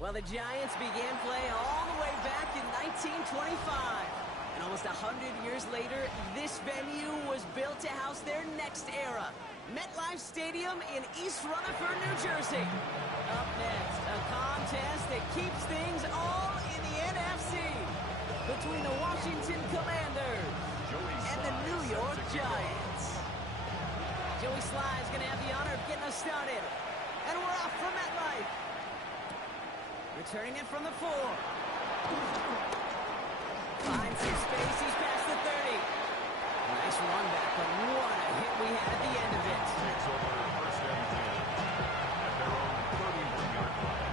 Well, the Giants began play all the way back in 1925. And almost 100 years later, this venue was built to house their next era. MetLife Stadium in East Rutherford, New Jersey. Up next, a contest that keeps things all in the NFC between the Washington Commanders and the New York Giants. Joey Sly is going to have the honor of getting us started. And we're off from MetLife. Returning it from the 4. Finds some space. He's past the 30. Nice run back, but what a hit we had at the end of it. Takes over first and 10 at their own 31-yard line.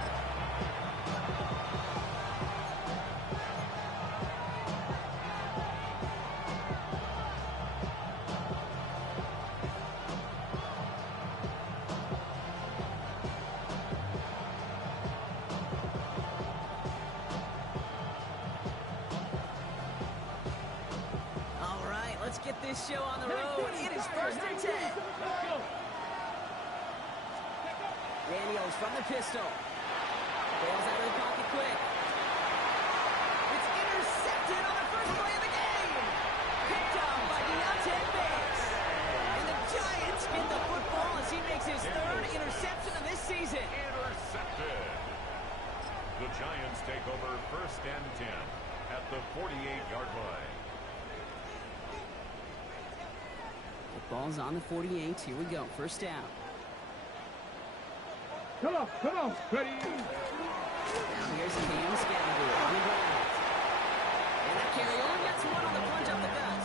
Let's get this show on the road. It is first and 10. Daniels from the pistol. Bails out of the pocket quick. It's intercepted on the first play of the game. Picked up by Deontay Banks. And the Giants get the football as he makes his third interception of this season. Intercepted. The Giants take over first and 10 at the 48-yard line. Ball's on the 48. Here we go. First down. Come on. Ready. Now here's Cam Scannable on the ground. And that carry only gets one on the plunge up the gut.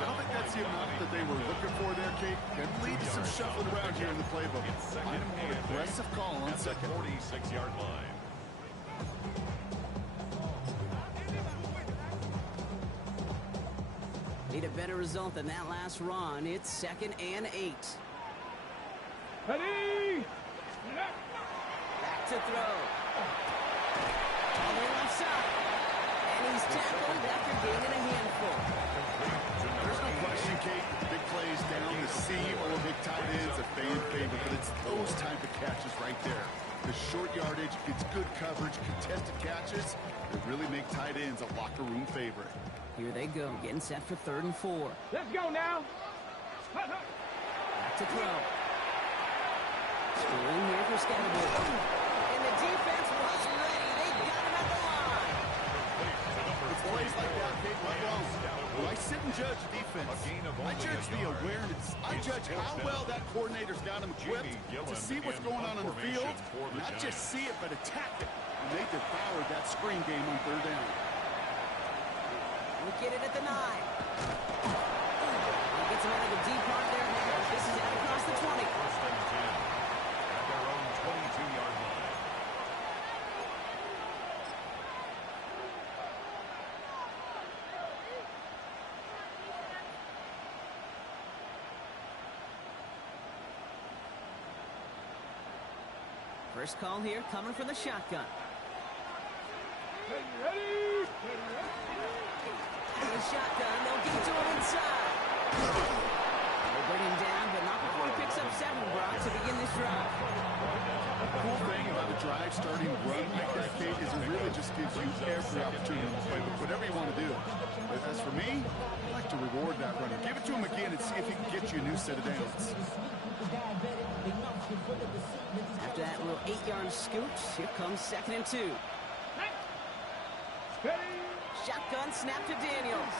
I don't think that's the amount that they were looking for there, Kate. Can lead to some shuffling around here in the playbook. Find a more aggressive call on second. 46-yard line. Need a better result than that last run. It's second and 8. Ready. Back to throw. On the left side. And he's tackled after gaining a handful. There's no question, Kate. Big plays down the seam or big tight ends, a fan favorite, but it's those type of catches right there. The short yardage, gets good coverage, contested catches that really make tight ends a locker room favorite. Here they go, getting set for 3rd and 4. Let's go now. Back to throw. Screen here for Scannable. And the defense was ready. They got him at the line. It's plays like that, Kate, right wrong. When I sit and judge defense, I judge the awareness. I judge how well that coordinator's got him equipped to see what's going on the field. Not just see it, but attack it. And they devoured that screen game on 3rd down. We'll get it at the 9. He gets him out of the deep part there. This is out across the 20. First and 10 at their own 22-yard line. First call here coming from the shotgun. Ready. The shotgun, they'll get to him inside. They'll bring him down, but not before he picks up 7, Brock, to begin this drive. The cool thing about a drive starting run like that, Kate, is it really just gives you every opportunity to play with whatever you want to do. But as for me, I like to reward that runner. Give it to him again and see if he can get you a new set of downs. After that little 8-yard scoot, here comes 2nd and 2. Shotgun snap to Daniels.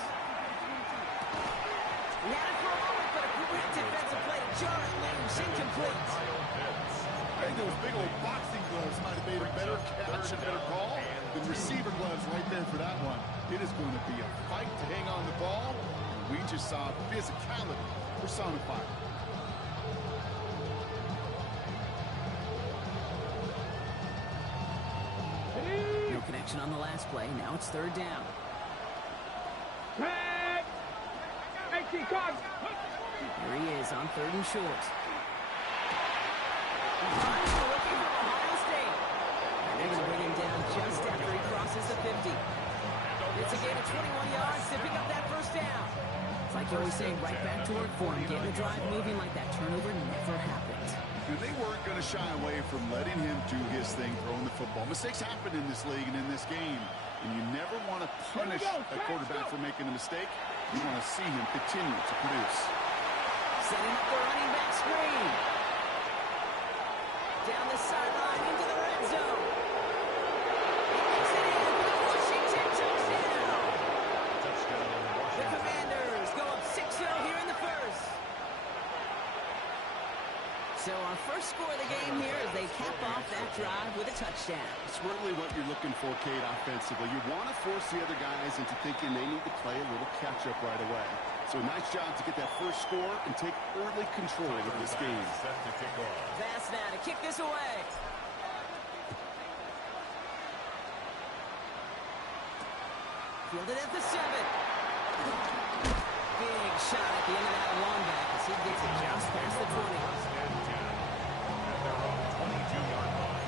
He had it for a moment, but a great defensive play to jar it loose, incomplete. I think those big old boxing gloves might have made a better catch, a better call than receiver gloves right there for that one. It is going to be a fight to hang on the ball. We just saw physicality personified. No connection on the last play. Now it's 3rd down. Here Here he is on 3rd and short. Runs the rookie from Ohio State. And they're going to bring him down just after he crosses the 50. It's a gain of 21 yards to pick up that first down. It's like you always say, right back to work for him. Getting the drive moving like that turnover never happened. And they weren't going to shy away from letting him do his thing, throwing the football. Mistakes happen in this league and in this game, and you never want to punish a quarterback for making a mistake. You want to see him continue to produce. Setting up the running back screen. Down the sideline into the red zone. He makes it in for the Washington touchdown. The Commanders go up 6-0 here in the first. So our first score of the game here as they cap off that drive with a touchdown. It's really what you're looking for, Kate, offensively. You want to force the other guys into thinking they need to play a little catch-up right away. So nice job to get that first score and take early control of this game. Vast now to kick this away. Fielded at the 7. Big shot at the end of that one back as he gets it just past the 20. At their own 22-yard line.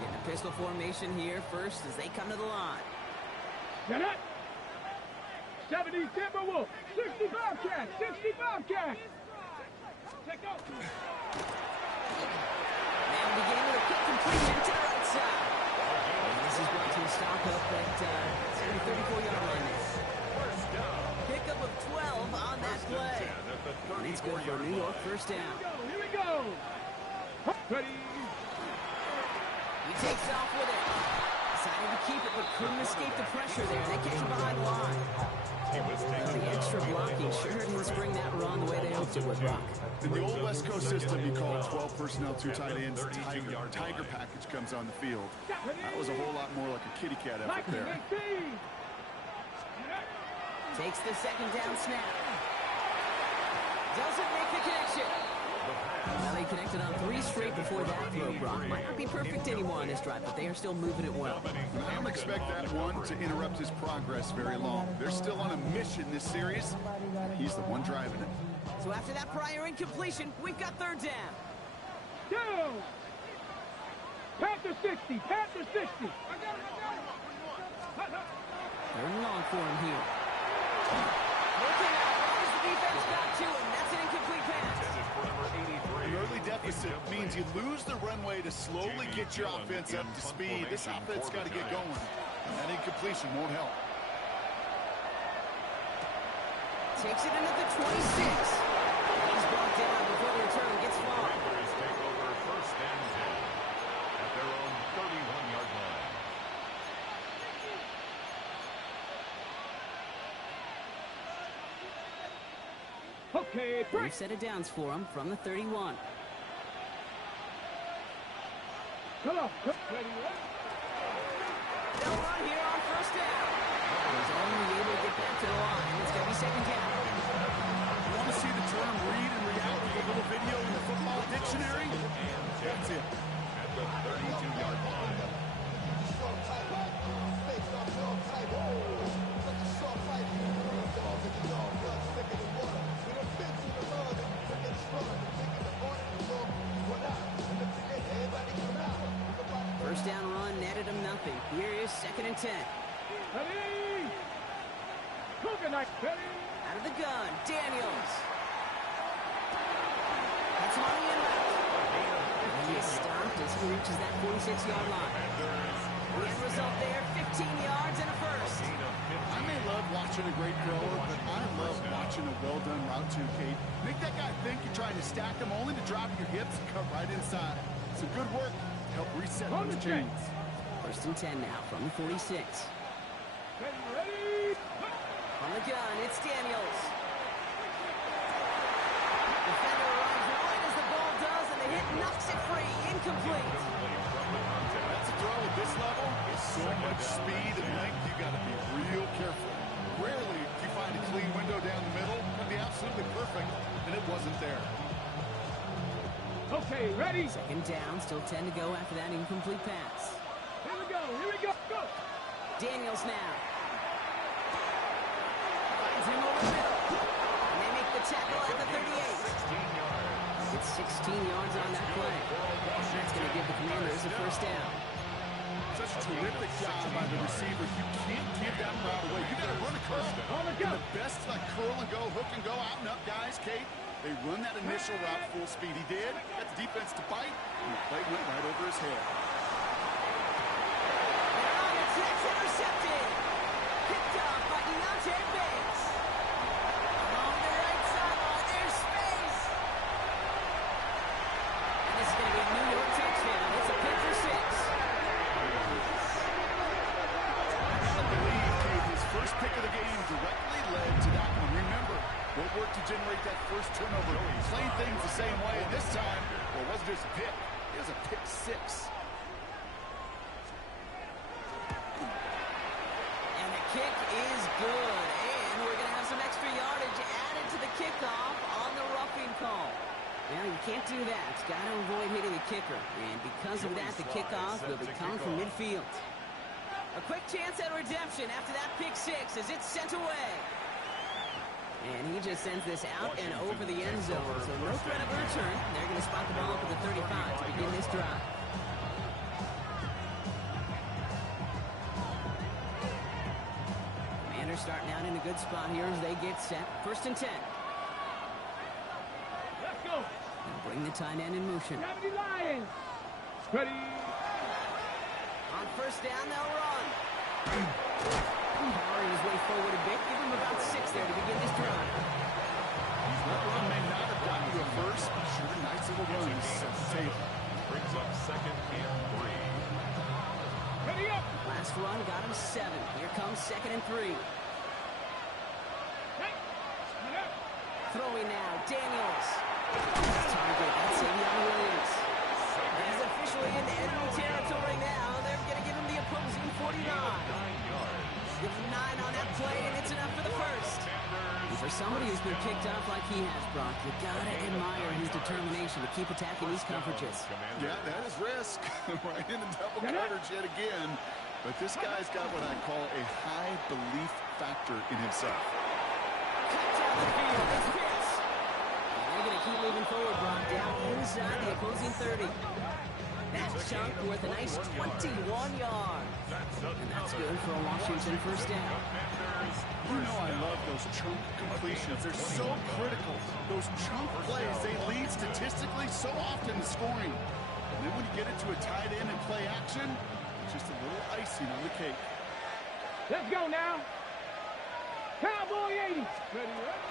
Getting a pistol formation here first as they come to the line. Get it. 70 Timberwolves. 65 cats. 65 cats. Take off. Now beginning with a quick completion to the right side. And this is going to stop up at 34-yard line there. Pickup of 12 on that play. And it's good for New York first down. Here we go. Ready. He takes off with it. Decided to keep it, but couldn't escape the pressure there. They catch him behind the line. The extra blocking sure didn't spring that run the way they hoped it would, Brock. In the old West Coast system, you call 12 personnel, 2 tight ends, tiger package comes on the field. That was a whole lot more like a kitty cat effort there. Takes the second down snap. Doesn't make the connection. Now they connected on 3 straight before that throw, Brock. Might not be perfect anymore on this drive, but they are still moving it well. I don't expect that one to interrupt his progress very long. They're still on a mission this series. He's the one driving it. So after that prior incompletion, we've got third down. Go! Panther 60. Panther 60. Third and long for him here. Looking out, as the defense got to him. That's an incomplete pass. An early deficit means you lose the runway to slowly get your offense up to speed. This offense got to get going. That incompletion won't help. Takes it into the 26. He's brought down before the return gets far. Raiders take over first and 10 at their own 31-yard line. Okay, Brief set of downs for him from the 31. Come on. Ready. They'll run here on first down. He's only able to get back to the line. It's going to be second down. You want to see the term read and react with a little video in the football dictionary? That's it. At the 32-yard line. First down run netted him nothing. Here is second and 10. Ready. Coconut. Ready. Out of the gun, Daniels. That's money in left. And he is stopped as he reaches that 46-yard line. The end result there, 15 yards and a first. I may love watching a great thrower, but I love watching a well-done route too, Kate. Make that guy think you're trying to stack him only to drop your hips and cut right inside. Some good work to help reset those chains. First and 10 now from the 46. Ready. On the gun, it's Daniels. Defender arrives right as the ball does, and the hit knocks it free. Incomplete. That's a throw at this level. It's so much speed and length, you got to be real careful. Rarely do you find a clean window down the middle. It could be absolutely perfect, and it wasn't there. Okay, ready. Second down, still 10 to go after that incomplete pass. Here we go. Here we go. Go. Daniels now. Finds him over the middle. And they make the tackle at the 38. It's 16 yards on that play. That's going to give the Commanders a first down. Such Just terrific job by the receiver. You can't give that route away. You got to run a curl. On the go. And the best like curl and go, hook and go, out and up, guys. Kate, they run that initial route full speed. He did. Got the defense to bite, and the play went right over his head. It's intercepted. Picked up by Deontay Banks. Along the right sideline, there's space. And this is going to be a New York touchdown. It's a pick for 6. I believe, Kate, his first pick of the game directly led to that one. Remember, what worked to generate that first turnover? Playing things the same way, and this time, well, it wasn't just a pick. It was a pick 6. Kick is good, and we're going to have some extra yardage added to the kickoff on the roughing call. Well, you can't do that. It's got to avoid hitting the kicker, and because of that, the kickoff will be coming from midfield. A quick chance at redemption after that pick 6 as it's sent away. And he just sends this out and over the end zone, so no threat of a return. They're going to spot the ball for the 35 to begin this drive. Starting out in a good spot here as they get set. 1st and 10. Let's go. They'll bring the tight end in motion. Gravity Lions. Ready. On 1st down, they'll run. Powering his way forward a bit. Give him about 6 there to begin this drive. That run may not have gotten you a first, but sure, nice little run. Brings up 2nd and 3. Ready up. Last run got him 7. Here comes 2nd and 3. Throwing now, Daniels. Target, that's Savion Williams. He's officially in enemy territory now. They're going to give him the opposing 49. Give him 9 on that play, and it's enough for the first. And for somebody who's been kicked off like he has, Brock, you got to admire his determination to keep attacking these coverages. Yeah, that is risk. Right in the double coverage yet again. But this guy's got what I call a high belief factor in himself. Cut down the field. It's Pitts. And they're going to keep moving forward, Brock, down inside the opposing 30. That chunk worth a nice 21 yards. And that's good for a Washington 1st down. You know I love those chunk completions. They're so critical. Those chunk plays, they lead statistically so often to scoring. And then when you get it to a tight end and play action, it's just a little icing on the cake. Let's go now. Cowboy 80. Ready up.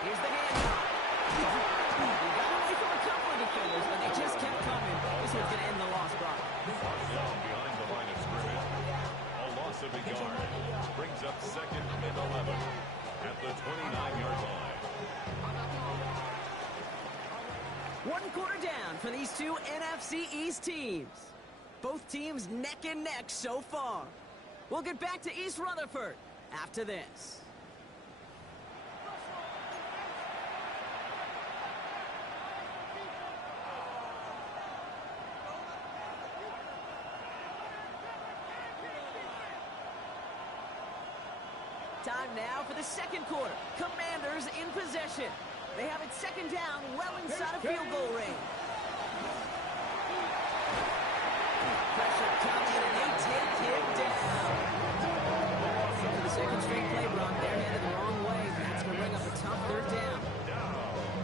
Here's the handoff. He got away from a couple of defenders, but they just kept coming. This one's going to end the loss, Brock. Down behind the line of scrimmage. A loss of a yard. Brings up 2nd and 11 at the 29-yard line. 1 quarter down for these two NFC East teams. Both teams neck and neck so far. We'll get back to East Rutherford after this. Time now for the 2nd quarter. Commanders in possession. They have it 2nd down, well inside of field goal range. Pressure coming, and they take him down. For the 2nd straight play, Brock, they're headed the wrong way. That's going to bring up a tough 3rd down.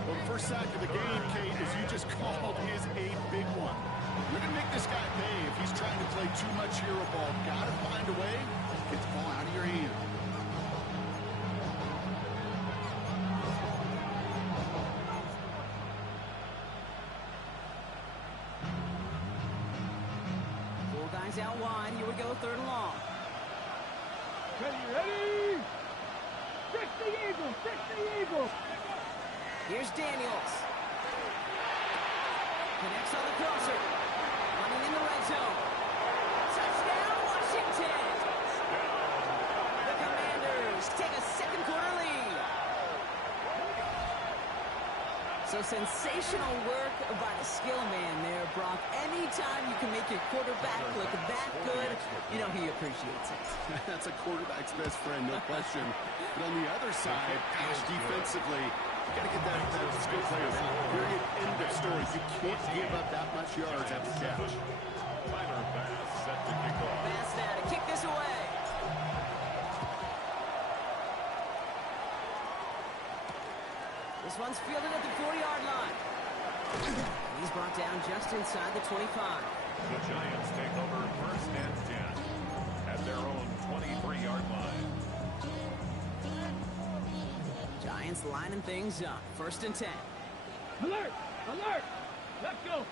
Well, the first sack of the game, Kate, as you just called, is a big one. You're going to make this guy pay if he's trying to play too much hero ball. Got to find a way to get the ball out of your hand. Out wide. Here we go, 3rd and long. Ready. 60 Eagles. 60 Eagles. Here's Daniels. Connects on the crosser. Running in the red zone. Touchdown, Washington. The Commanders take a 2nd quarter lead. So sensational work by the skill man there, Brock. Anytime you can make your quarterback look that good, you know he appreciates it. That's a quarterback's best friend, no question. But on the other side, gosh, defensively, You got to get that skill players out. Period. End of story. You can't give up that much yards after catch. Tyler Bass set to kick off. Bass now to kick this away. This one's fielded at the 40-yard line. He's brought down just inside the 25. The Giants take over first and 10 at their own 23-yard line. Giants lining things up. First and 10. Alert! Alert! Let's go!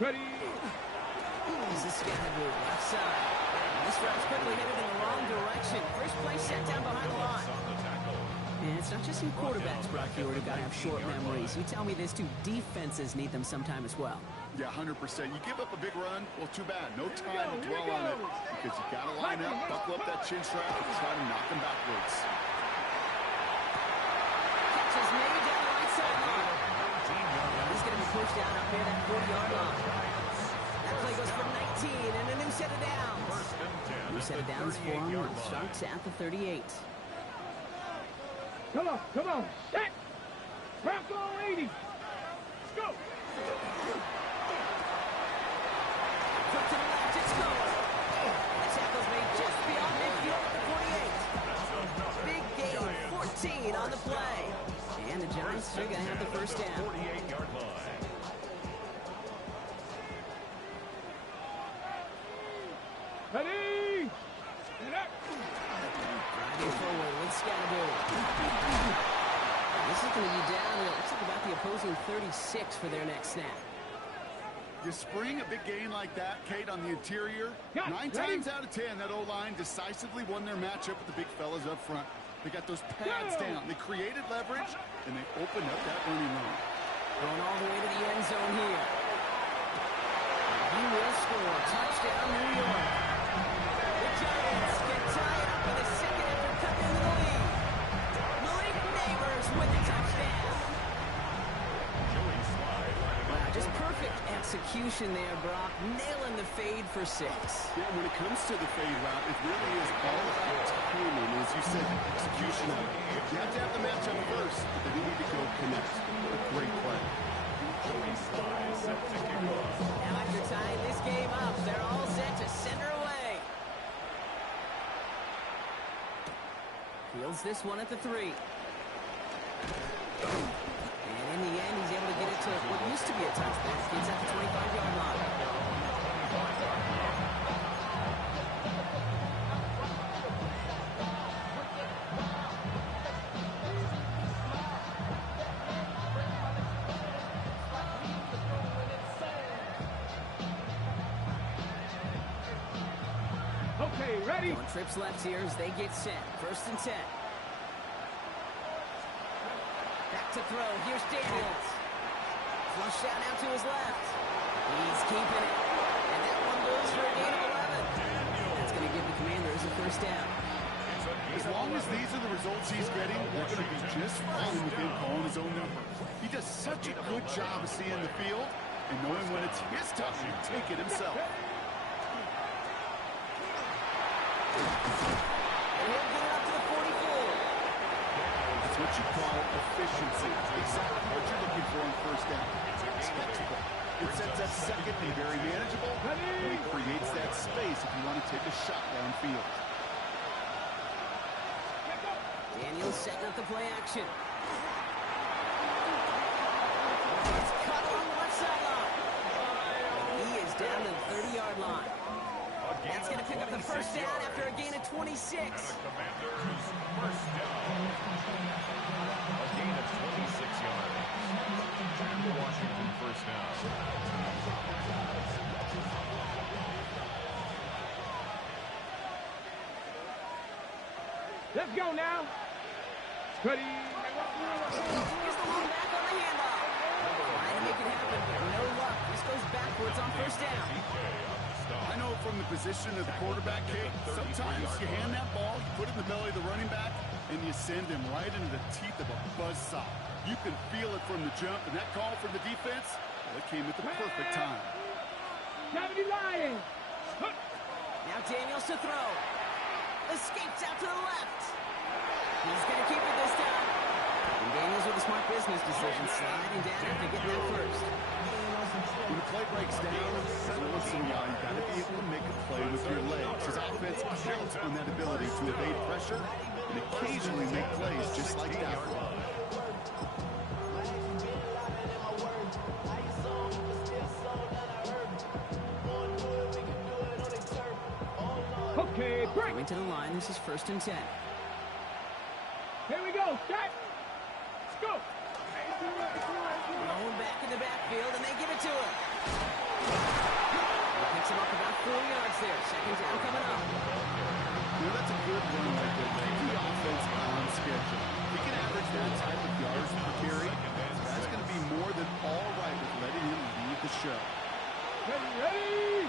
Ready! This is Scattergood, left side. This route's quickly headed in the wrong direction. First play set down behind the line. And it's not just you quarterbacks, Brock Huard, who got to have short memories. You tell me this too, defenses need them sometime as well. Yeah, 100%. You give up a big run, well, too bad. No time to dwell on it because you got to line up, buckle up that chin strap, and try to knock them backwards. Catch is made down the right sideline. He's going to be pushed down up near that 40-yard line. That play goes for 19, and a new set of downs. New set of downs for him. It starts at the 38. Come on, come on. Set! Bronco 80. Let's go! Quick to the left, it's scored. The tackle's made just beyond midfield at the 48. Big gain, 14 on the play. And the Giants are going to have the first down. 48-yard line. Ready! Get up! Driving forward with Scattergood. This is going to be down, it looks like about the opposing 36 for their next snap. You spring a big gain like that, Kate, on the interior. 9 times out of 10, that O-line decisively won their matchup with the big fellas up front. They got those pads down. They created leverage, and they opened up that running lane. Going all the way to the end zone here. He will score. Touchdown, New York. The Giants get tied up with a second after cutting into the lead. Malik Neighbors with the touchdown. Wow, just perfect execution there, Brock. Nailing the fade for 6. Yeah, when it comes to the fade route, it really is all about timing. As you said, execution. You have to have the matchup first, but then you need to go connect. What a great play. Now after tying this game up, they're all set to send her away. Fields this one at the 3. And in the end, he's able to get it to what used to be a touchback. Gets at the 25-yard line. Okay, ready? Going trips left here as they get set. First and 10. Back to throw. Here's Daniels. Flush out now to his left. He's keeping it. And that one goes for a gain of 11. That's going to give the Commanders a first down. As long as these are the results he's getting, they're going to be just fine with him calling his own number. He does such a good job of seeing the field and knowing when it's his time to take it himself. And he'll get it up to the 44. That's what you call efficiency. Exactly what you're looking for on first down. Textbook. It sets up second and very manageable, and it creates that space if you want to take a shot downfield. Daniels setting up the play action. It's cut on the left sideline. He is down to the 30-yard line. That's going to pick up the first down after a gain of 26. Commanders first down. A gain of 26 yards. The Washington first down. Let's go now. Ready? Here's the long back on the handoff. Trying to make it happen, but no luck. This goes backwards on first down. I know from the position of the quarterback, Kate, sometimes you hand that ball, you put it in the belly of the running back, and you send him right into the teeth of a buzzsaw. You can feel it from the jump, and that call from the defense, well, it came at the perfect time. 70 Lions. Now Daniels to throw. Escapes out to the left. He's going to keep it this time. And Daniels with a smart business decision sliding down after getting that first. When the play breaks down, every once in a while, you've got to be able to make a play with your legs. His offense counts on that ability to evade pressure and occasionally make plays just like that. Okay, break. Going to the line, this is 1st and 10. Here we go, set. Let's go. Rolling back in the backfield, and they give it to him. He picks him up about 4 yards there. 2nd down coming up. You know, that's a good run right there. Keep the offense on schedule. He can average that type of yards per carry. That's going to be more than all right with letting him lead the show. Ready?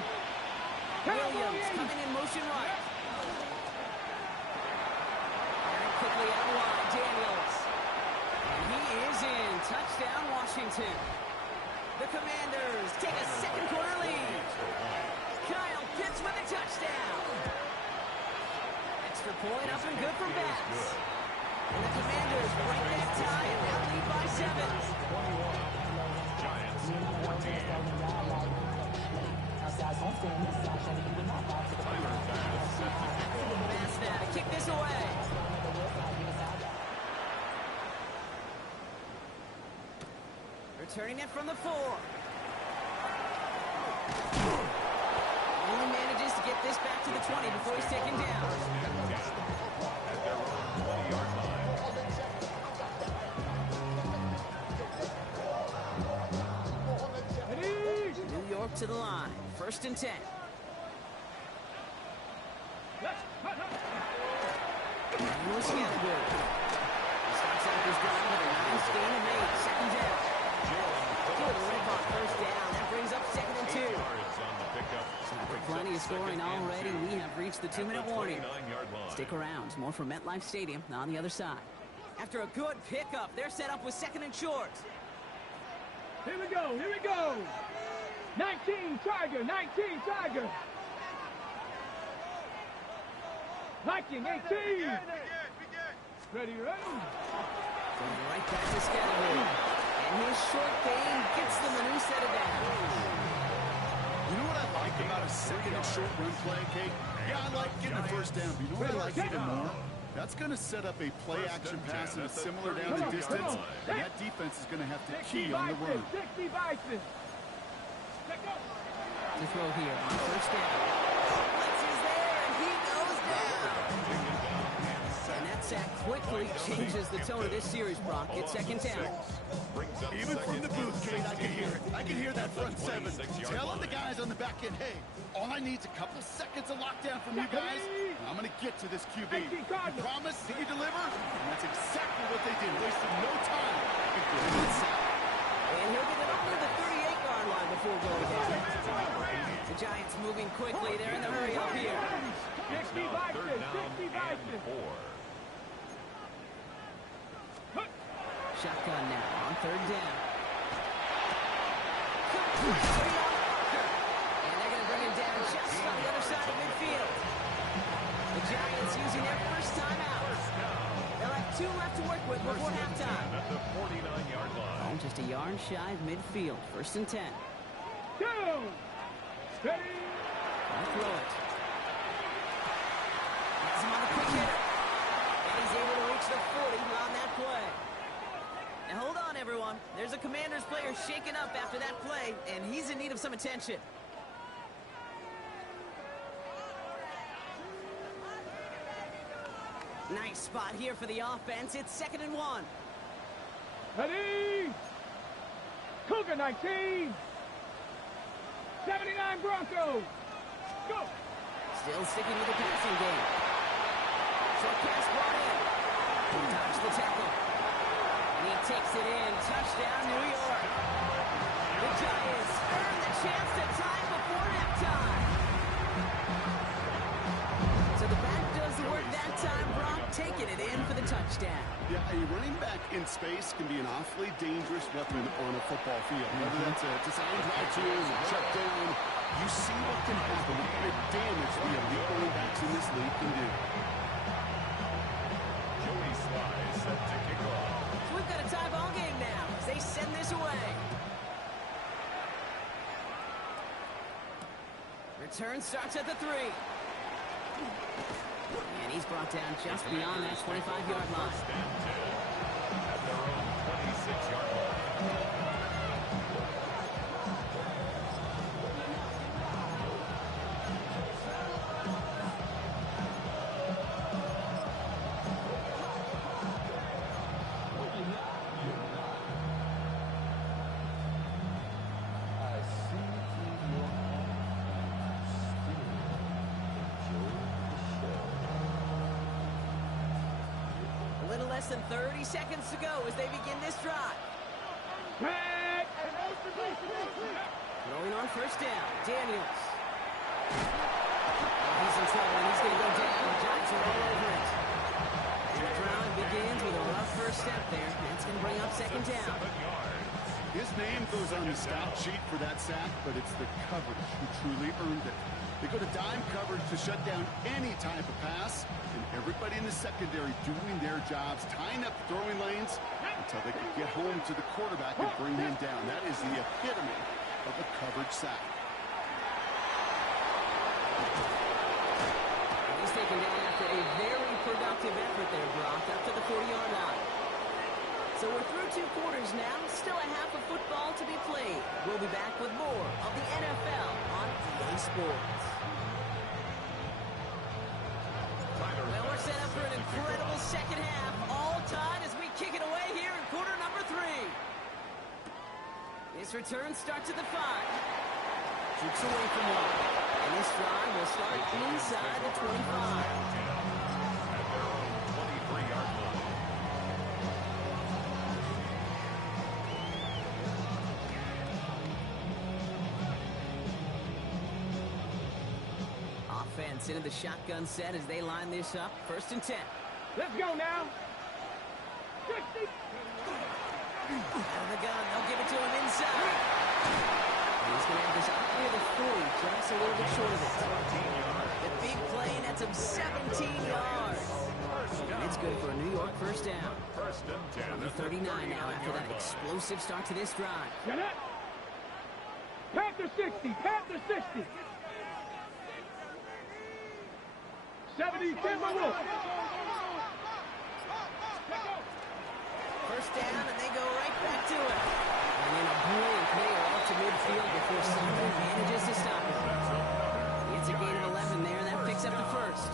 Williams coming in motion right. Very quickly out wide, Daniels. And he is in. Touchdown, Washington. The Commanders take a 2nd quarter lead. Kyle Pitts with a touchdown. Extra point up and good for Bats. And the Commanders break that tie and now lead by 7. Giants 14. Bass now to kick this away. Returning it from the 4. Only manages to get this back to the 20 before he's taken down. At their own 20-yard line. New York to the line. 1st and 10. Lewis Scattergood. He starts out his drive with a nice gain and 8. 2nd down. Good rip on 1st down. That brings up 2nd and 2. Yards on the pickup. Plenty of scoring already. We have reached the 2-minute warning. 29-yard line. Stick around. More from MetLife Stadium on the other side. After a good pickup, they're set up with 2nd and short. Here we go, here we go. 19 Tiger, 19 Tiger. Viking 18. Ready, ready. Going right back to Scattergood. And his short game gets them a new set of downs. You know what I like about a 2nd and short run play, Kate? Yeah, I like getting a 1st down, but you know what I like even more? That's going to set up a play-action pass in a similar down and distance, and that defense is going to have to key on the run. 60 Bison. To throw here on 1st down. Blitz is there, and he goes down. And that sack quickly changes the tone of this series, Brock. It's 2nd down. Even from the booth, Kate, I can hear it. I can hear that front 7 telling the guys on the back end, hey, all I need is a couple seconds of lockdown from you guys, and I'm going to get to this QB. You promise that you deliver? And that's exactly what they did. Wasted no time. And he'll get it up to the 38-yard line before going down. The Giants moving quickly. They're in the hurry up here. 60 Bison, 60 Bison. 4. Shotgun now on 3rd down. And they're going to bring him down just on the other side of midfield. The Giants using their first timeout. They'll have 2 left to work with before halftime. At the 49-yard line. Just a yard shy of midfield. 1st and 10. Go! Ready? I'll throw it. Has him on the quick hitter. And he's able to reach the 40 on that play. Now hold on, everyone. There's a Commanders player shaken up after that play, and he's in need of some attention. Nice spot here for the offense. It's 2nd and 1. Ready? Cougar 19. 79 Broncos. Go. Still sticking with the passing game. Short pass brought in. He dodged the tackle. And he takes it in. Touchdown, New York. The Giants earn the chance to tie before halftime. So the back does the work that time. Brock taking it in for the touchdown. Yeah, a running back in space can be an awfully dangerous weapon on a football field. Whether that's a design drive to a check down, you see what can happen, what kind of damage the elite running backs in this league can do. Joey Sly set to kick off. So we've got a tie ball game now. As return starts at the 3. And he's brought down just beyond that 25-yard line. First and 10 at their own 26-yard line. Less than 30 seconds to go as they begin this drive. Throwing on first down, Daniels. He's in trouble and he's going to go down. The Giants are all over it. And the drive begins with a rough first step there. That's going to bring up second down. His name goes on the stat sheet for that sack, but it's the coverage who truly earned it. They go to dime coverage to shut down any type of pass, and everybody in the secondary doing their jobs, tying up throwing lanes until they can get home to the quarterback and bring him down. That is the epitome of a coverage sack. He's taken down after a very productive effort there, Brock, up to the 40-yard line. So we're through 2 quarters now, still a half of football to be played. We'll be back with more of the NFL on EA Sports. Well, we're set up for an incredible second half, all tied as we kick it away here in quarter number 3. This return starts at the 5. Shoots away from 1. And this drive will start inside the 25. At their own 23-yard line. Offense into the shotgun set as they line this up. First and 10. Let's go now. 60. Out of the gun. They'll give it to him inside. He's going to have this up near the 40, just a little bit short of it. The big play nets him 17 yards. And it's good for a New York first down. First and 10. Number 39 now after that explosive start to this drive. Get it. Panther 60. Panther 60. 70, Timberwolves. First down, and they go right back to it. And then a brilliant play off to midfield before somebody manages to stop him. He gets a gain of 11 there, and that picks up the first.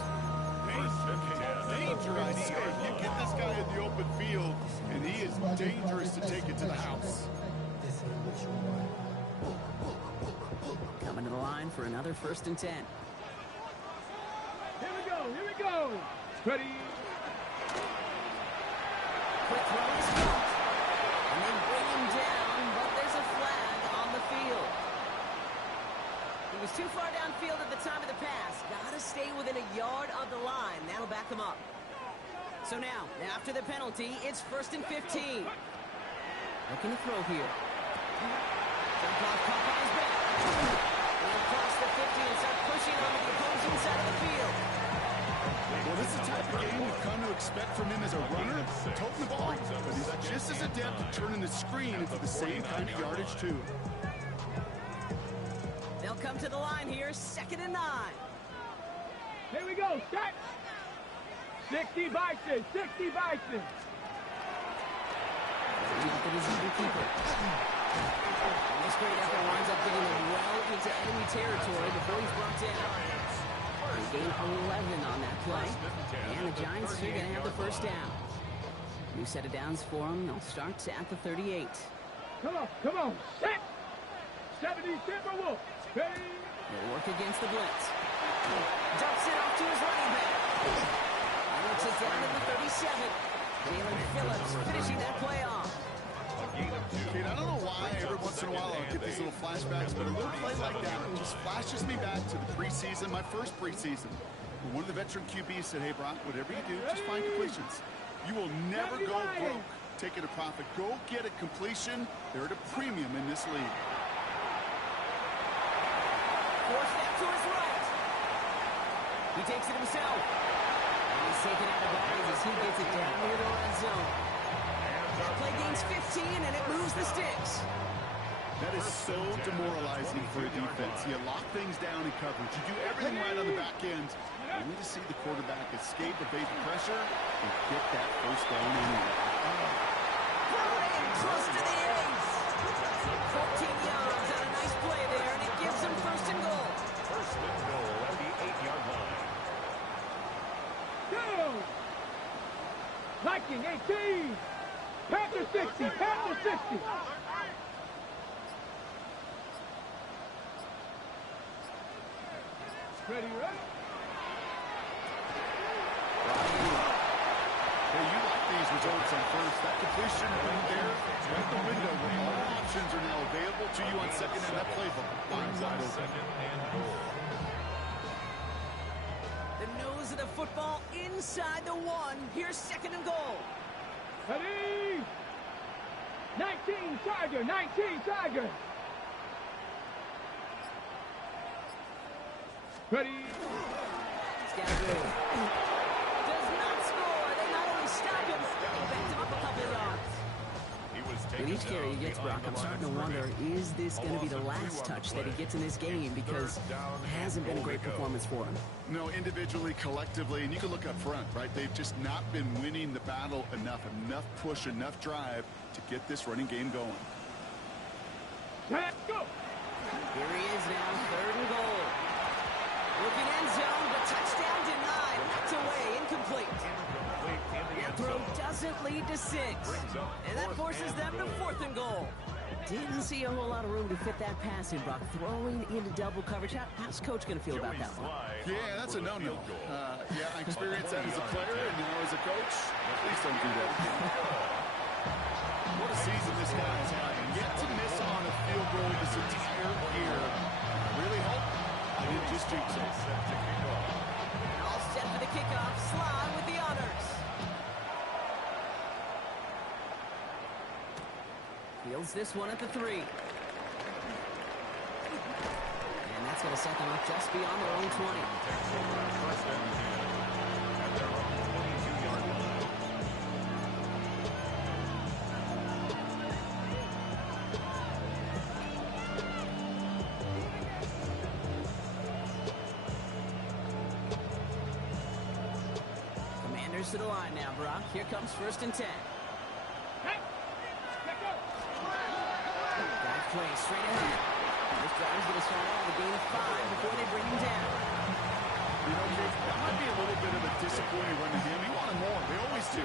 Dangerous. You get this guy in the open field, and he is dangerous to take it to the house. Coming to the line for another first and 10. Here we go. Here we go. Ready. Quick throw is blocked. And they bring him down, but there's a flag on the field. He was too far downfield at the time of the pass. Gotta stay within a yard of the line. That'll back him up. So now, after the penalty, it's first and 15. Looking to throw here. Jump off, caught by his back. And across the 50 and start pushing onto the opposing side of the field. Well, this is the type of game we've come to expect from him as a runner, toting the ball, but he's just as adept at turning the screen into the same kind of yardage, too. They'll come to the line here, second and 9. Here we go. Set. 60 Bison. 60 Bison. After this is the keeper. And this great effort winds up getting him well into enemy territory before he's brought down. They gain 11 on that play. And the Giants are going to have the first down. New set of downs for them. They'll start at the 38. Come on. Come on. Set. 70 Timberwolves. Ready. They'll work against the blitz. Dumps it off to his running back. He looks it down at the 37. Jalen Phillips finishing that play off. Kate, I don't know why every once in a while I'll get these little flashbacks, but a little play like that just flashes me back to the preseason, my first preseason. One of the veteran QBs said, hey, Brock, whatever you do, just find completions. You will never go broke taking a profit. Go get a completion. They're at a premium in this league. Fourth step to his right. He takes it himself. And he's taken out of bounds as he gets it down near the red zone. That play gains 15, and it moves the sticks. That is so demoralizing for a defense. You lock things down in coverage. You do everything right on the back end. Only to see the quarterback escape, evade the pressure, and get that first down anyway. Brian close to the ace. 14 yards on a nice play there, and it gives them first and goal. First and goal at the 8-yard line. Go! Viking 18. Panther 60. Panther 60. Ready, right? Hey, you like these results on first. That completion right there, right the window where all options are now available to you on second and that playbook. Lines wide open. Second and goal. The nose of the football inside the 1. Here's second and goal. Ready? 19 Tiger. 19 Tiger. Ready? He's got to go. Does not score. They not only stop him, they backed him up a couple of yards. He was With taken each carry he down gets, Brock, behind I'm the starting to line of wonder, scrimmage. is this going to be the last touch that he gets in this game? Because it hasn't been a great performance for him. No, individually, collectively, and you can look up front, right? They've just not been winning the battle enough push, enough drive to get this running game going. Let's go. Here he is now, third and goal. Looking end zone, but touchdown denied. Knocked away, incomplete. That throw doesn't lead to 6. And that forces them to fourth and goal. Didn't see a whole lot of room to fit that pass in, Brock. Throwing into double coverage. How's Coach going to feel about that one? Yeah, that's a no-no. Yeah, I experienced that as a player and now as a coach. Please don't do that again. What a season this guy has had. Yet to miss on a field goal this entire year. I really hope I didn't just jinx it. All set for the kickoff. Sly with the honors. Fields this one at the 3. And that's going to set them up just beyond their own 20. First and 10 at their own 22-yard line. Commanders to the line now, Brock. Here comes first and 10. Hey. Check out. Drive play straight ahead. This drive's going to start out with a gain of 5 before they bring him down. You know, Jake, that might be a little bit of a disappointing run to him. He wanted more. They always do.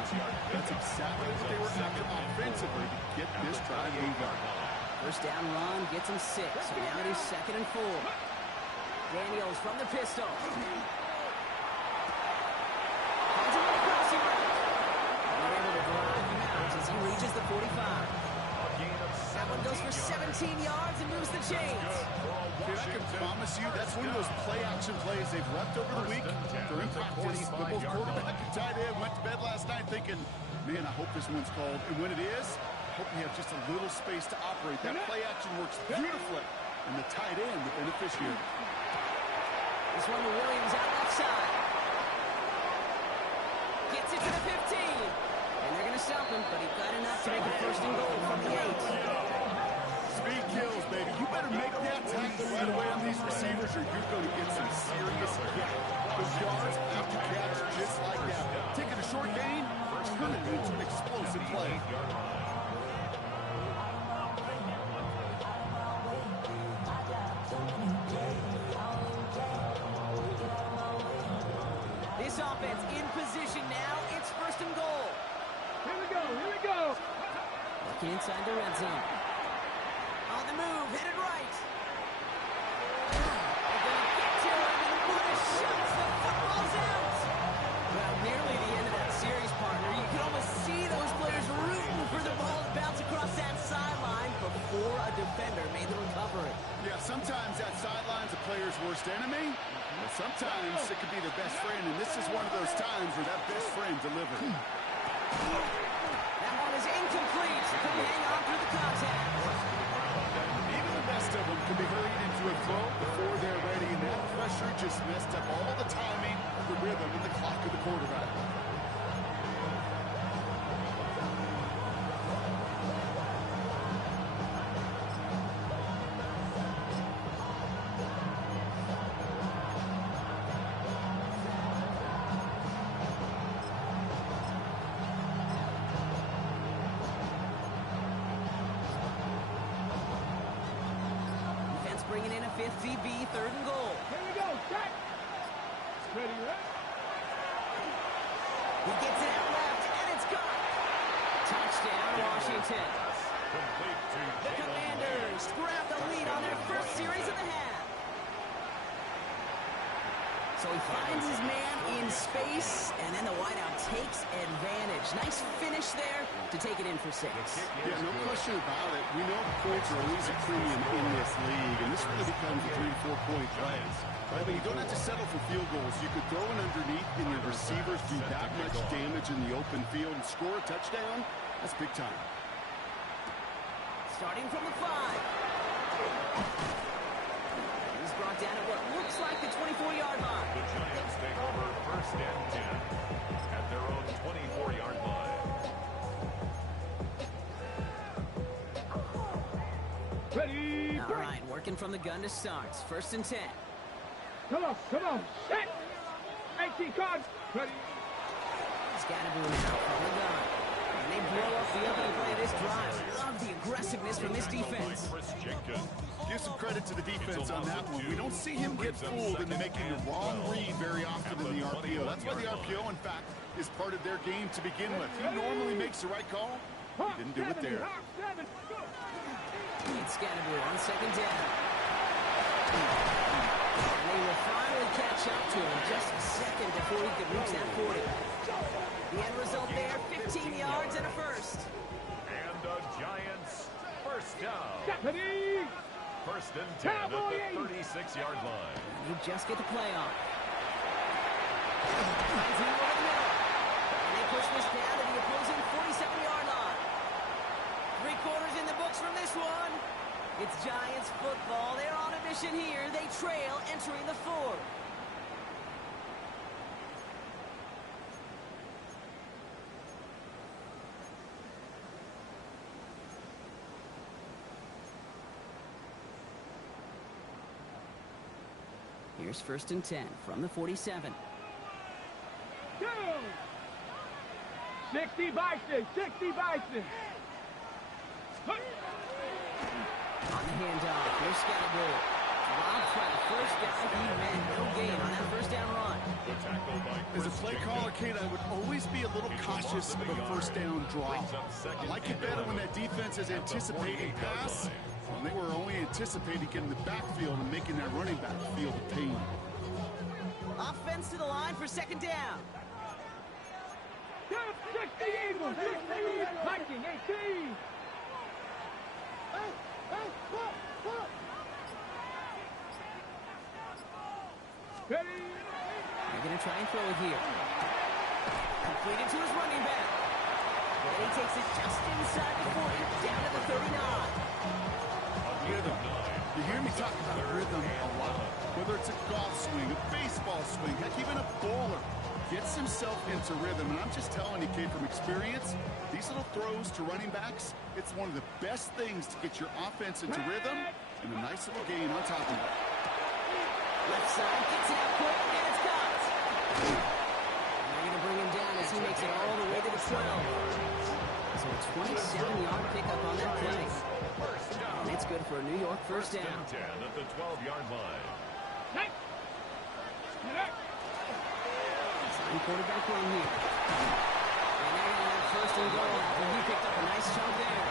That's exactly what they were after offensively to get this drive moving. First down run gets him 6. So now it is second and 4. Daniels from the pistol. Finds him on the crossing route. They're able to drive him out as he reaches the 45. That one goes for 17 yards and moves the chains. Dude, I can promise you that's one of those play-action plays they've left over the week during practice. But both quarterback and tight end went to bed last night thinking, man, I hope this one's called. And when it is, I hope you have just a little space to operate. That play-action works beautifully. And the tight end, the beneficiary. This one to Williams out left side. Gets it to the 15. And they're going to stop him, but he got enough to make it first and goal from the 8. Speed kills, baby. You better make that tackle right away on these receivers or you're going to get some serious hit. Those yards after catch just like that. Taking a short gain, turn it into an explosive play. This offense in position now. It's first and goal. Here we go. Here we go. Looking inside the red zone. On the move, headed right. They're going to get to him, and what a shot! The football's out. Well, nearly the end of that series, partner. You can almost see those players rooting for the ball to bounce across that sideline before a defender made the recovery. Yeah, sometimes that sideline's a player's worst enemy, but sometimes it could be their best friend, and this is one of those times where that best friend delivered. That one is incomplete. Couldn't hang on through the contact. Even the best of them can be hurried into a throw before they're ready, and that pressure just messed up all the timing, the rhythm, and the clock of the quarterback. bringing in a fifth DB, 3rd and goal. Here we go, check. Ready, ready. He gets it out left, and it's gone. Touchdown, Washington. The Commanders grab the lead on their first series of the half. So he finds his man in space, and then the wideout takes advantage. Nice finish there to take it in for 6. Yeah, no question about it. We know points are always a premium in this league, and this really becomes a 3- to 4-point play. I mean, you don't have to settle for field goals. You could throw it underneath, and your receivers do that much damage in the open field and score a touchdown. That's big time. Starting from the 5. He's brought down at what looks like the 24-yard line. The Giants take over 1st and 10 at their own 24-yard line. Ready, All right, working from the gun to start. 1st and 10. Come on, set. 18 cards. Ready. Scatterboo now from the gun. And they blow up the opening play of this drive. Love the aggressiveness from this defense. Chris Jenkins. Give some credit to the defense on that one. We don't see him get fooled into making the wrong read very often in the RPO. That's why the RPO, in fact, is part of their game to begin with. He normally makes the right call. He didn't do it there. It's Scatterboo on 2nd down. And they will finally catch up to him just a second before he could reach that 40. The end result there, 15 yards and a first. And the Giants first down. Ready. 1st and 10 at the 36-yard line. You just get the play on. Finds him over the middle. And they push this down to the opposing 47-yard line. 3 quarters in the books from this one. It's Giants football. They're on a mission here. They trail entering the 4th. Here's 1st and 10 from the 47. Go. 60 Bison. 60 Bison. On the handoff, here's Scatterboo. Rob tried 1st down. He meant no gain on that 1st down run. The tackle by As a Chris play Jenkins. caller, Kate, I would always be a little cautious of a 1st down draw. I like it better when that defense is anticipating pass. When they were only anticipating getting the backfield and making that running back feel the pain. Offense to the line for 2nd down. 60 Eagles. 60 Viking. 18. Ready. They're going to try and throw it here. Completed to his running back. And he takes it just inside the 40, down to the 39. Rhythm. You hear me talk about rhythm a lot. Whether it's a golf swing, a baseball swing, heck, even a bowler gets himself into rhythm. And I'm just telling you, Kate, from experience, these little throws to running backs, it's one of the best things to get your offense into rhythm and a nice little gain on top of it. Left side, gets it out quick, and it's caught. And they're going to bring him down as he makes it all the way to the 12. So a 27-yard pickup on that play. And it's good for a New York 1st down. 10 at the 12-yard line. Sign quarterback run here. And they're going to have 1st and goal after he picked up a nice chunk there.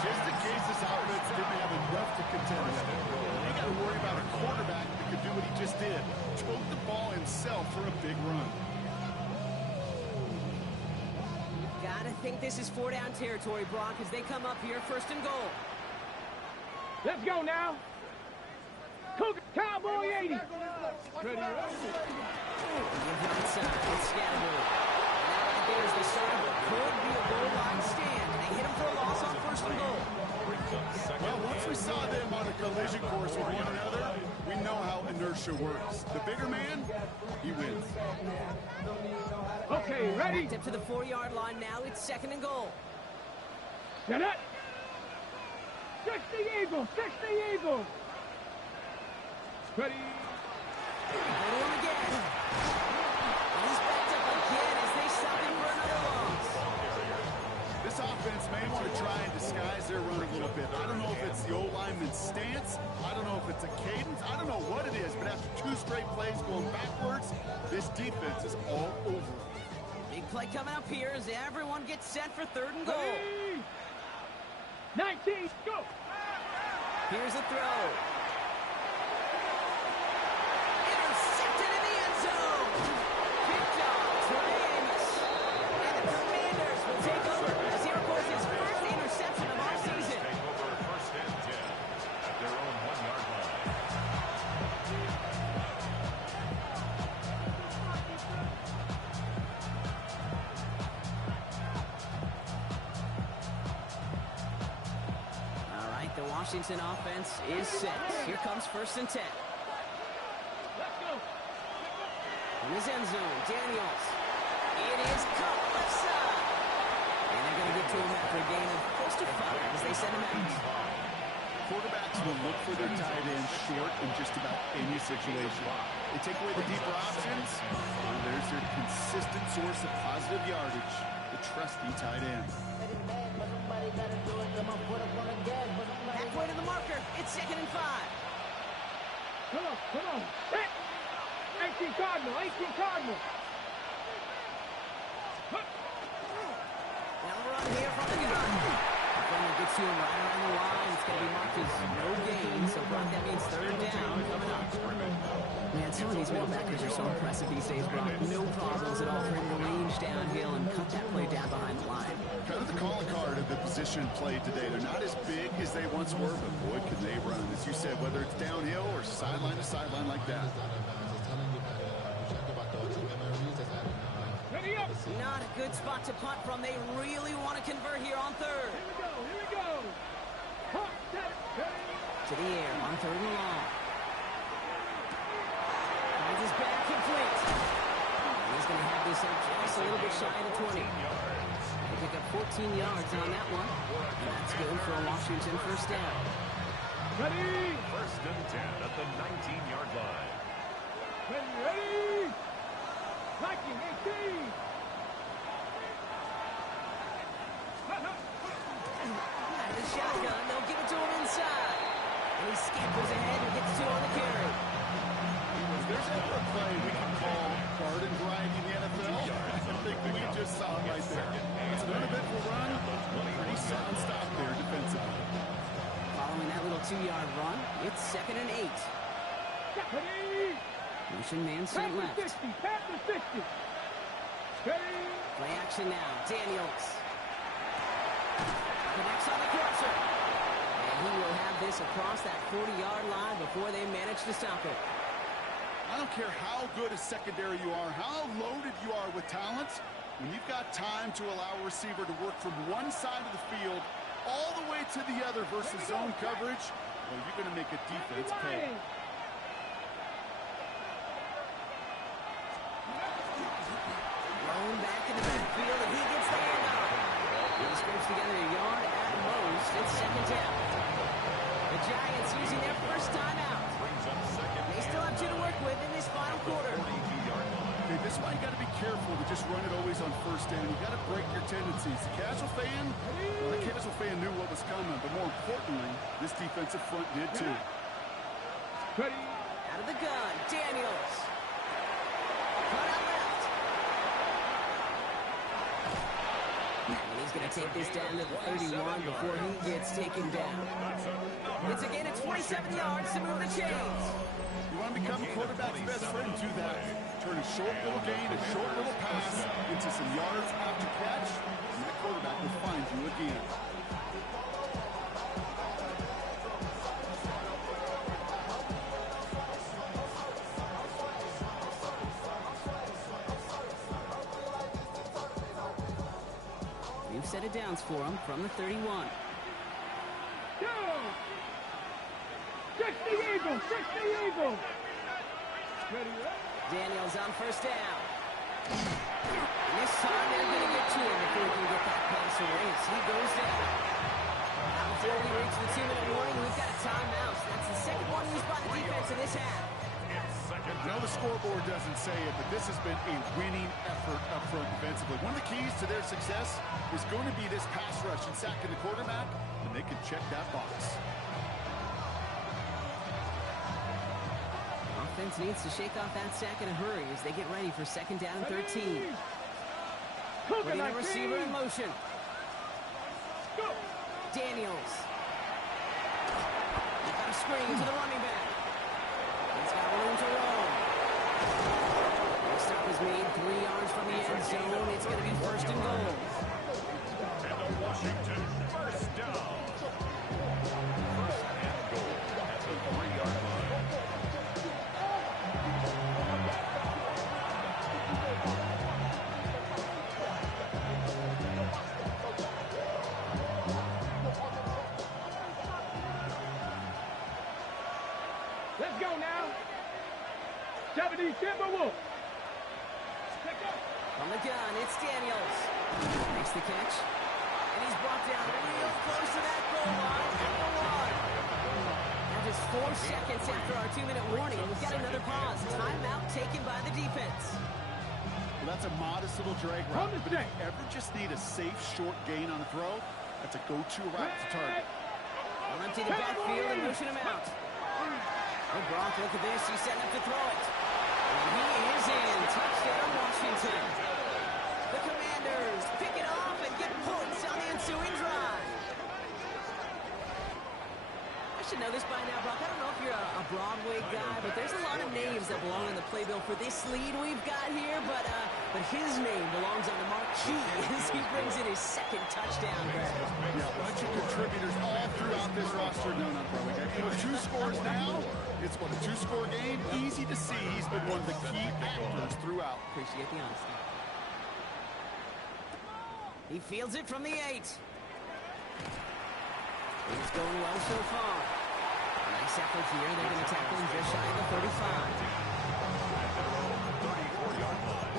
Just in case this offense didn't have enough to contend with, they got to worry about a quarterback that could do what he just did. Tote the ball himself for a big run. Gotta think this is 4-down territory, Brock, as they come up here 1st and goal. Let's go now. Cougar Cowboy 80. Ready. Inside, it's Scatterboo. Now right there's the start of what could be a goal line stand. And they hit him for a loss on 1st and goal. Well, once we saw them on a collision course with one another, we know how inertia works. The bigger man, he wins. Okay, ready. Backed up to the 4-yard line now. It's 2nd and goal. Get it. 60 Eagles. 60 Eagles. Ready. Go to him again. And he's backed up again as they stop him for another loss. This offense may want to try and disguise their run a little bit. I don't know if it's the O-lineman's stance. I don't know if it's a cadence. I don't know what it is, but after 2 straight plays going backwards, this defense is all over. Big play coming up here as everyone gets set for 3rd and goal. 19, go! Here's a throw. Intercepted in the end zone. Picked off Trey Amos. And the Commanders will take over as he records his first interception of all season. Take over 1st and 10 at their own 1-yard line. All right, the Washington offense is set. Here comes 1st and 10. Let's go! In his end zone, Daniels. It is caught offside. And they're going to get to him after a gain of close to 5 as they send him out. Quarterbacks will look for their tight end short in just about any situation. They take away the deeper options, and there's their consistent source of positive yardage, the trusty tight end. Halfway to the marker. It's 2nd and 5. Come on! Hit! 18 Cardinal! Now a run here from the gun. Defender gets to him right around the line. It's going to be marked as no gain, so Brock, that means 3rd down coming up. Man, some of these middle backers are so impressive these days, Brock. No problems at all for him to range downhill and cut that play down behind the line. Kind of the calling card of the position played today. They're not as big as they once were, but boy, can they run. As you said, whether it's downhill or sideline to sideline like that. Ready up! Not a good spot to punt from. They really want to convert here on 3rd. Here we go! Hot, set, ready! To the air on 3rd and long. Finds his back complete. And he's going to have this up just a little bit shy of the 20. They pick up 14 yards on that one. And that's good for a Washington 1st down. Ready! 1st and 10 at the 19-yard line. Ready! Viking 18! Out of the shotgun, they'll give it to him inside. And he scampers ahead and gets 2 on the carry. If there's ever a play we can call garden variety in the NFL, I think we just saw it right there. It's an uneventful run, pretty sound stop there defensively. Following that little 2-yard run, it's 2nd and 8. Ready! Motion man sent left. Pass the 60! Ready! Play action now. Daniels. Connects on the crosser. And he will have this across that 40-yard line before they manage to stop it. I don't care how good a secondary you are, how loaded you are with talent, when you've got time to allow a receiver to work from one side of the field all the way to the other versus zone coverage, well, you're going to make a defense pay. Thrown back in the backfield, and he gets the handoff. He scrapes together a yard at most. It's 2nd down. The Giants using their first timeout. They still have 2 to work with in this final quarter. Okay, this is why you got to be careful to just run it always on 1st down. You got to break your tendencies. The casual fan, well, the casual fan knew what was coming, but more importantly, this defensive front did too. Ready! Out of the gun, Daniels. Cut out left. And he's going to take this down to the 31 before he gets taken down. It's a gain of 27 yards to move the chains. You want to become a quarterback's best friend, do that. Turn a short little gain, a short little pass into some yards after catch, and that quarterback will find you again. New set of downs for him from the 31. Go! 60 Eagles! 60 Eagles! Ready, Daniels on 1st down. And this time they're going to get to him before he can get that pass away as he goes down. Before we reach the 2-minute warning, we've got a timeout. That's the 2nd one used by the defense in this half. It's 2nd I know the scoreboard doesn't say it, but this has been a winning effort up front defensively. One of the keys to their success is going to be this pass rush and sacking the quarterback, and they can check that box. Offense needs to shake off that sack in a hurry as they get ready for second down and 13. Putting the receiver in motion. Daniels. He's got a screen to the running back. He's got room to roll. The stop is made 3 yards from the end zone. It's going to be first and goal. And the Washington first down. First and goal at the 3-yard line. Let's go now. 70 Timberwolves. From the gun, it's Daniels. Makes the catch. And he's brought down real close to that goal line at the 1. Now just 4 seconds after our 2-minute warning, and we've got another pause. Timeout taken by the defense. Well, that's a modest little drag route, but if you ever just need a safe, short gain on a throw, that's a go-to route to target. They'll empty the backfield and motion him out. Oh, Brock, look at this. He's setting up to throw it. And he is in. Touchdown, Washington. The Commanders pick it off and get points on the ensuing drive. I should know this by now, Brock. I don't know if you're a Broadway guy, but there's a lot of names that belong on the playbill for this lead we've got here, but his name belongs on the marquee as he brings in his second touchdown grab. Yeah, a bunch of contributors all throughout this roster. No, Broadway guy. And with 2 scores now, it's what, a 2-score game? Easy to see he's been one of the key actors throughout. Appreciate the honesty. He fields it from the 8. It's going well so far. Nice effort here. They're going to tackle him just shy of the 35. 34-yard line.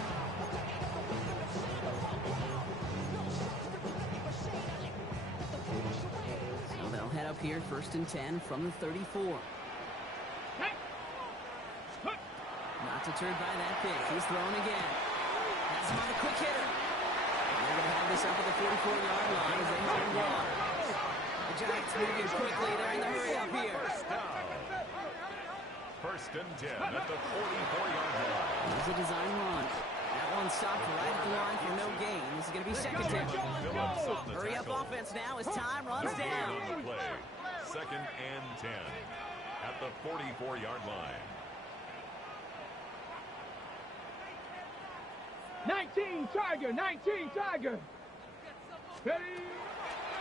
So they'll head up here, first and 10 from the 34. Not deterred by that pick. He's throwing again. Has him on the quick hitter. And they're going to have this up at the 44-yard line as they hold him down. The Giants moving quickly. They're in the hurry up here. First and 10 at the 44-yard line. Here's a design run. That one stopped right at the line for no gain. This is going to be second down. Hurry up offense now as time runs down. On the play. Second and 10 at the 44-yard line. 19 Tiger, 19 Tiger. Ready?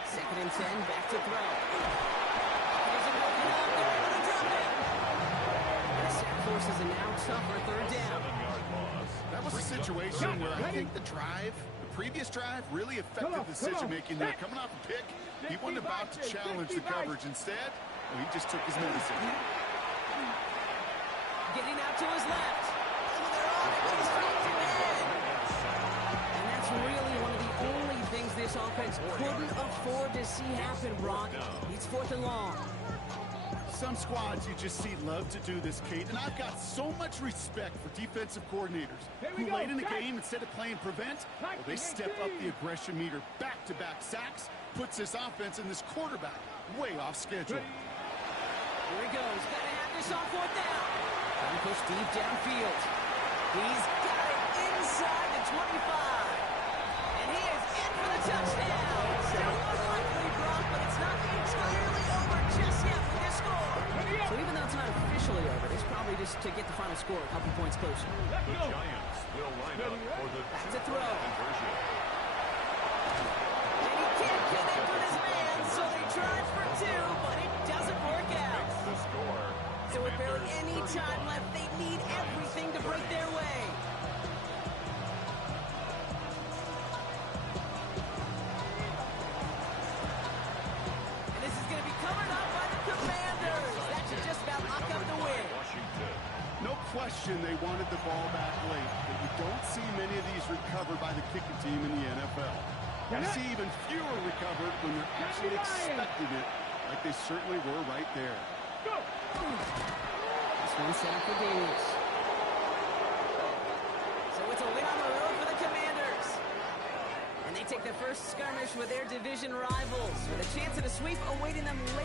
Second and 10, back to throw. Here's a broken up. They're able to drop it. The sack forces a now tougher third down. 7-yard loss. That was a situation where I think the previous drive, really affected the decision-making there. Coming off a pick, he wasn't about to challenge the coverage. Instead, he just took his medicine. Getting out to his left. Oh, they're on it. He's dropped it in. And that's really one of the only things this offense couldn't afford to see happen, Brock. It's 4th and long. Some squads you just see love to do this, Kate, and I've got so much respect for defensive coordinators who late in the game, instead of playing prevent, well, they step up the aggression meter. Back-to-back sacks puts this offense and this quarterback way off schedule. Here he goes. Got to have this on 4th down. Trying to push deep downfield. He's got it inside the 25. And he is in for the touchdown. Still unlikely, Brock, but it's not entirely over just yet for this score. So even though it's not officially over, it's probably just to get the final score a couple points closer. The Giants will line up for the back to throw. Conversion. And he can't connect with his man, so they tried for 2, but it doesn't work out. The score. So with barely any time left, they need everything to break their way. And this is going to be covered up by the Commanders. That should just about lock up the win. Washington. No question they wanted the ball back late, but you don't see many of these recovered by the kicking team in the NFL. You see even fewer recovered when they're actually expecting it, like they certainly were right there. Go. This one set up for Daniels. take the first skirmish with their division rivals, with a chance at a sweep awaiting them later